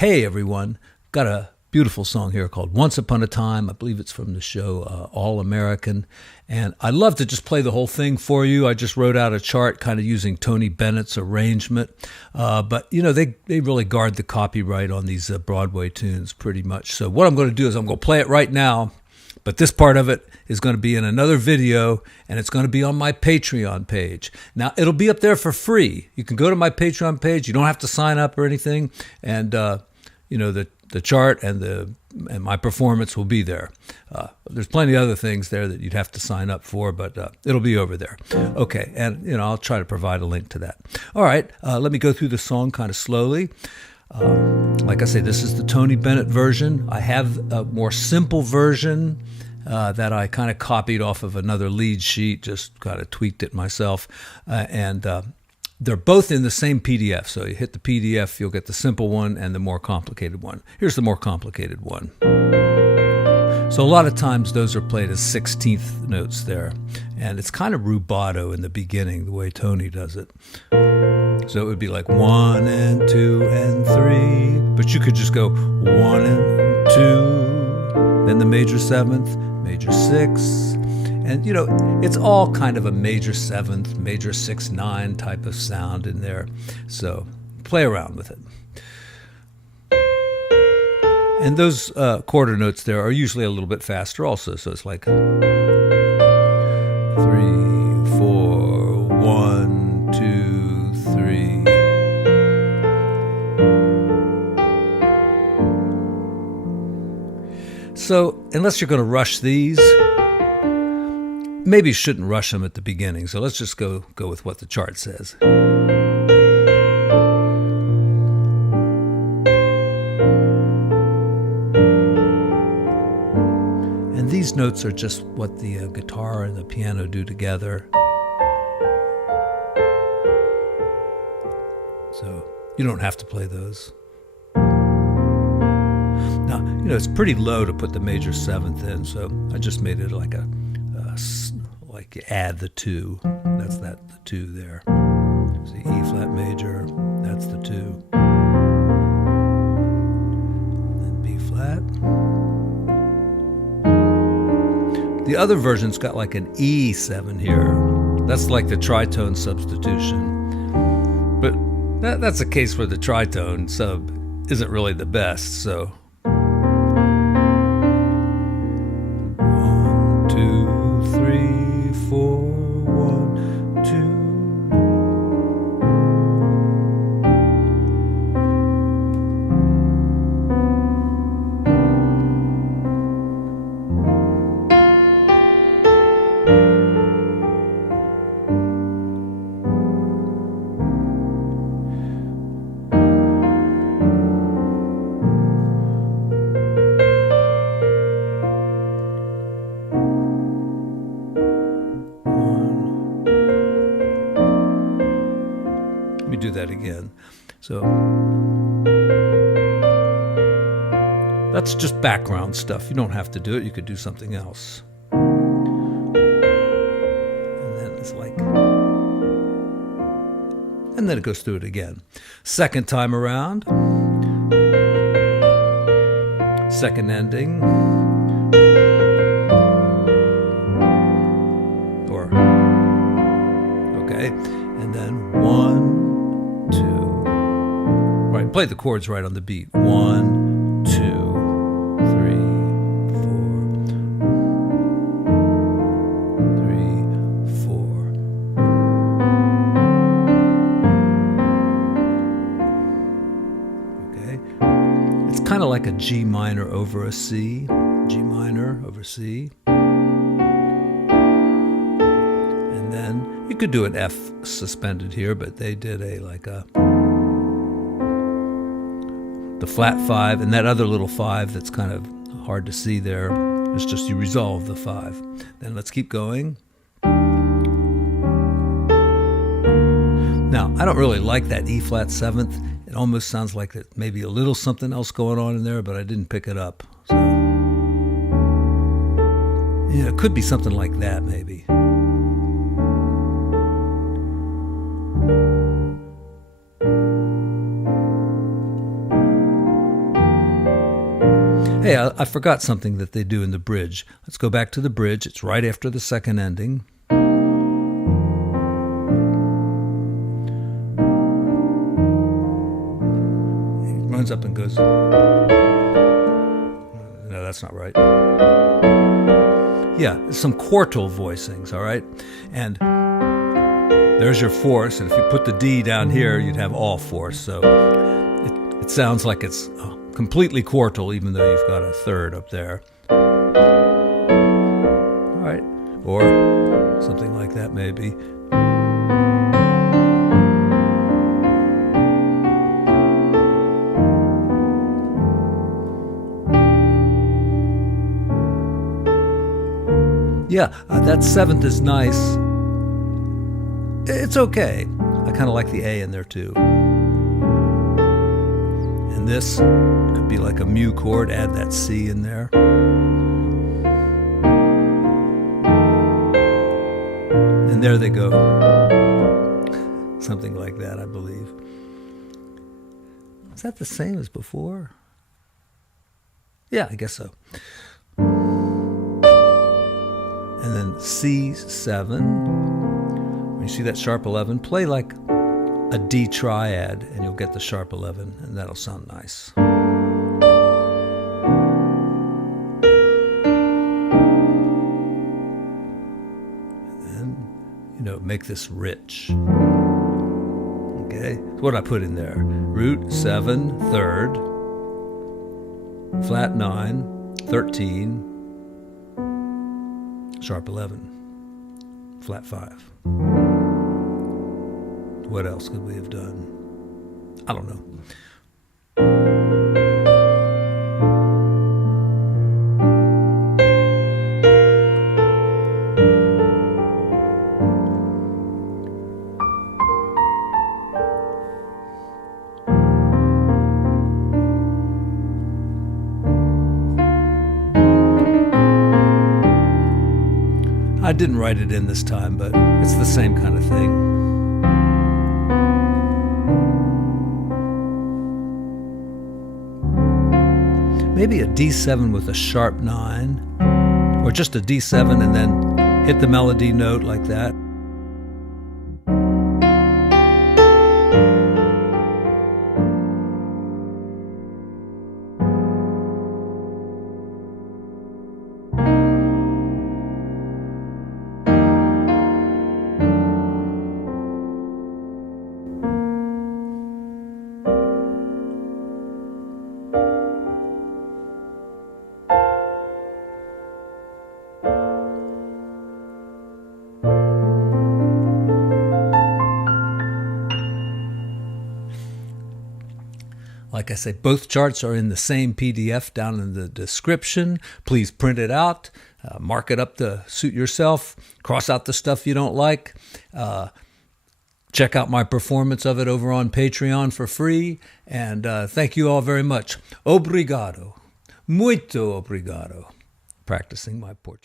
Hey everyone, got a beautiful song here called Once Upon a Time. I believe it's from the show All American. And I'd love to just play the whole thing for you. I just wrote out a chart kind of using Tony Bennett's arrangement. But, you know, they really guard the copyright on these Broadway tunes pretty much. So what I'm going to do is I'm going to play it right now. But this part of it is going to be in another video, and it's going to be on my Patreon page. Now, it'll be up there for free. You can go to my Patreon page. You don't have to sign up or anything. And, you know, the chart and my performance will be there. There's plenty of other things there that you'd have to sign up for, but it'll be over there. Okay, and you know I'll try to provide a link to that. All right, let me go through the song kind of slowly. Like I say, this is the Tony Bennett version. I have a more simple version that I kind of copied off of another lead sheet, just kind of tweaked it myself, and they're both in the same PDF. So you hit the PDF, you'll get the simple one and the more complicated one. Here's the more complicated one. So a lot of times those are played as 16th notes there. And it's kind of rubato in the beginning, the way Tony does it. So it would be like 1 and 2 and 3. But you could just go 1 and 2, then the major 7th, major 6. And, you know, it's all kind of a major 7th, major 6/9 type of sound in there. So play around with it. And those quarter notes there are usually a little bit faster also. So it's like 3, 4, 1, 2, 3. So unless you're going to rush these, maybe you shouldn't rush them at the beginning, so let's just go with what the chart says. And these notes are just what the guitar and the piano do together. So you don't have to play those. Now, you know, it's pretty low to put the major 7th in, so I just made it like like you add the 2. That's the 2 there. See, E flat major, that's the 2. Then B flat. The other version's got like an E7 here. That's like the tritone substitution. But that's a case where the tritone sub isn't really the best, so. 1, 2, 3. 4, 1, 2. Do that again. So that's just background stuff. You don't have to do it. You could do something else. And then it's like, and then it goes through it again. Second time around. Second ending. Or, okay. And then 1, 2. Right, play the chords right on the beat. 1, 2, 3, 4. Okay. It's kind of like a G minor over a C. G minor over C. And then you could do an F suspended here, but they did the flat 5, and that other little 5 that's kind of hard to see there. It's just you resolve the 5. Then let's keep going. Now, I don't really like that E flat 7th. It almost sounds like it maybe a little something else going on in there, but I didn't pick it up. So, yeah, it could be something like that maybe. Hey, I forgot something that they do in the bridge. Let's go back to the bridge. It's right after the second ending. He runs up and goes, no, that's not right. Yeah, some quartal voicings, all right? And there's your fourths, and if you put the D down here, you'd have all fourths. So it sounds like it's completely quartal, even though you've got a third up there. All right, or something like that maybe. Yeah, that seventh is nice. It's okay. I kind of like the A in there too. And this could be like a mu chord, add that C in there. And there they go. Something like that, I believe. Is that the same as before? Yeah, I guess so. And then C7. When you see that sharp 11, play like a D triad, and you'll get the sharp 11, and that'll sound nice. And then, make this rich. Okay, so what I put in there? Root 7, third, flat 9, 13, sharp 11, flat 5. What else could we have done? I don't know. I didn't write it in this time, but it's the same kind of thing. Maybe a D7 with a sharp 9, or just a D7 and then hit the melody note like that. Like I say, both charts are in the same PDF down in the description. Please print it out, mark it up to suit yourself, cross out the stuff you don't like. Check out my performance of it over on Patreon for free. And thank you all very much. Obrigado. Muito obrigado. Practicing my Portuguese.